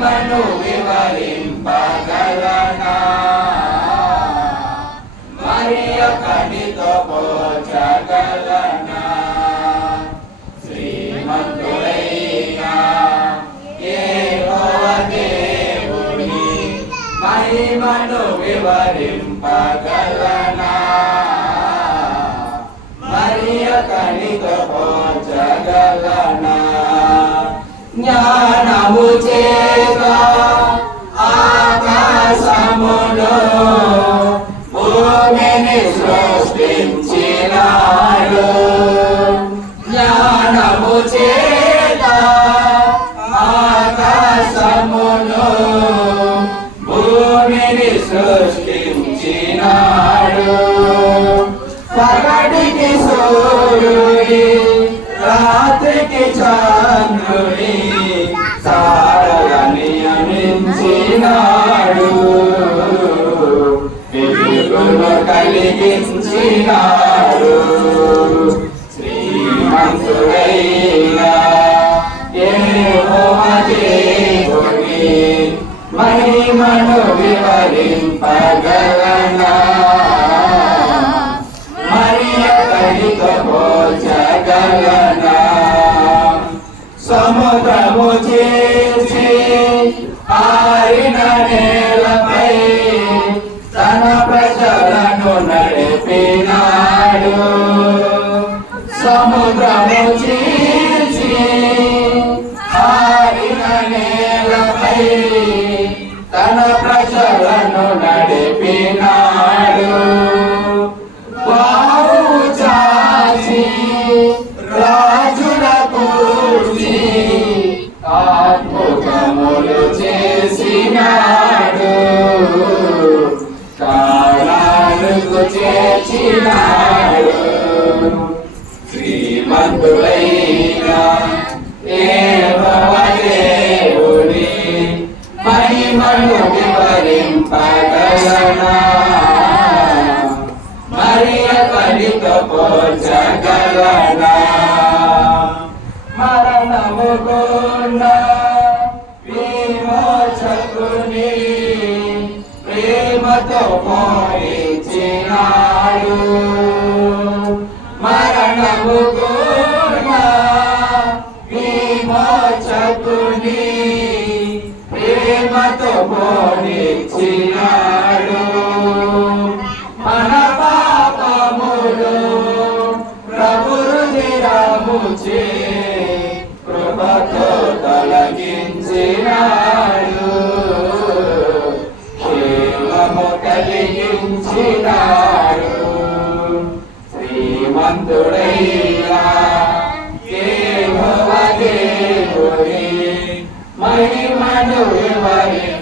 మహిమను వివరింపగలనా? మరియ కనితో పోచగలనా? శ్రీమంతుడైనా దేవుని మహిమను వివరింపగలనా? మరియ కనితో పోచగలనా? సృష్టించినాడు పగటికి సూర్యుడి రాత్రికి చంద్రుడి సారల నియమించినాడు వెలుగును కలిగించినాడు. శ్రీమంతుడైనా ఏ దేవుని మహిమను వివరింపగలనా మరియ కలితో పోచగలనా సముద్రము చేసి ఆరిన నేలపై తన ప్రజలను నడిపినాడు సముద్రము చేసి ఆరిన నేలపై చేసినాడు కాలాలకు చేర్చినాడు శ్రీమంతుడైన యెహోవా మహిమను వివరింపగలనా మరియ కలితో పోచగలనా మరణము గుణ ప్రేమతో మోయించినాడు మరణము గుణ విమోచకుని ప్రేమతో మోయించినాడు మన పాపములు ప్రభురు నిరముచే కృపతో తొలగించినాడు. యెహోవా దేవుని మహిమను వివరి